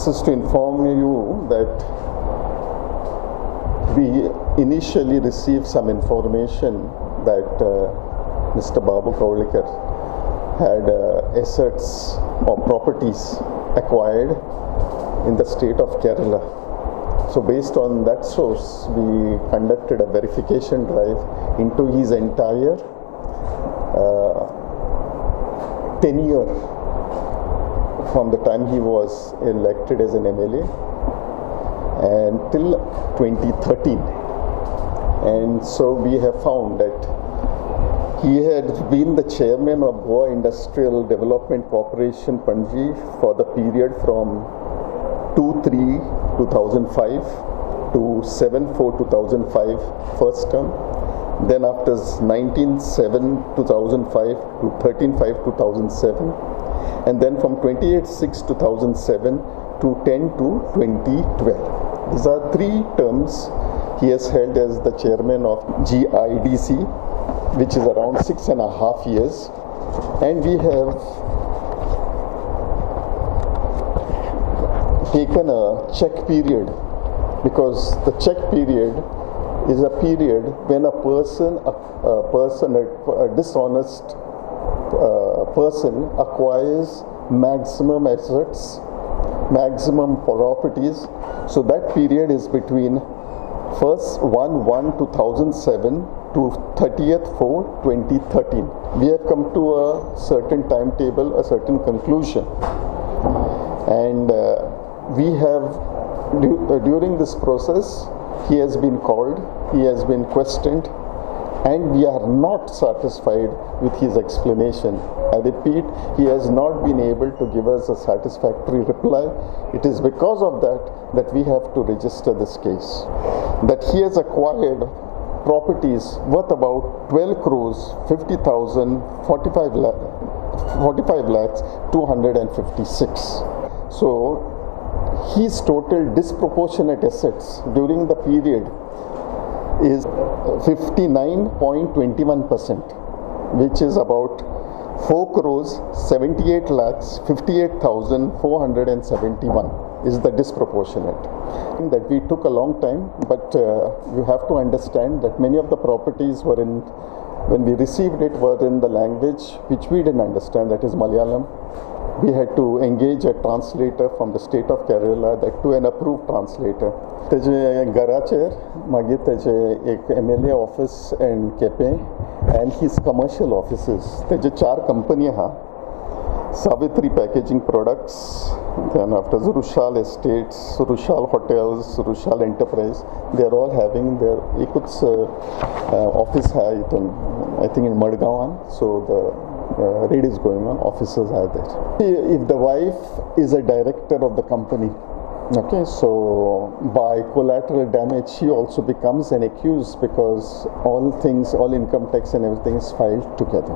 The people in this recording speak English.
This is to inform you that we initially received some information that Mr. Babu Kavlekar had assets or properties acquired in the state of Kerala. So based on that source, we conducted a verification drive into his entire tenure from the time he was elected as an MLA until 2013. And so we have found that he had been the chairman of Goa Industrial Development Corporation, Panji, for the period from 2/3/2005 to 7/4/2005, first term. Then after 19/7/2005 to 13/5/2007. And then from 28/6/2007 to 10/2/2012. These are 3 terms he has held as the chairman of GIDC, which is around 6.5 years. And we have taken a check period, because the check period is a period when a dishonest person acquires maximum assets, maximum properties. So that period is between 1/1/2007 to 30th/4/2013. We have come to a certain timetable, a certain conclusion, and we have during this process he has been called, he has been questioned, and we are not satisfied with his explanation. I repeat, he has not been able to give us a satisfactory reply. It is because of that we have to register this case. That he has acquired properties worth about 12 crores 50,000 45 lakhs 256. So his total disproportionate assets during the period is 59.21%, which is about 4 crores 78 lakhs 58,471 is the disproportionate. That we took a long time, but you have to understand that many of the properties were when we received it, were in the language which we didn't understand, that is Malayalam. We had to engage a translator from the state of Kerala, that to an approved translator. Teje garacher, magi teje ek MLA office and Kepe, and his commercial offices. Teje 4 companies ha. Savitri Packaging Products, then after Rushal Estates, Rushal Hotels, Rushal Enterprise, they are all having their Ekuts office hai, I think in Madgaon, so the raid is going on, officers are there. If the wife is a director of the company, okay, so by collateral damage she also becomes an accused, because all income tax and everything is filed together.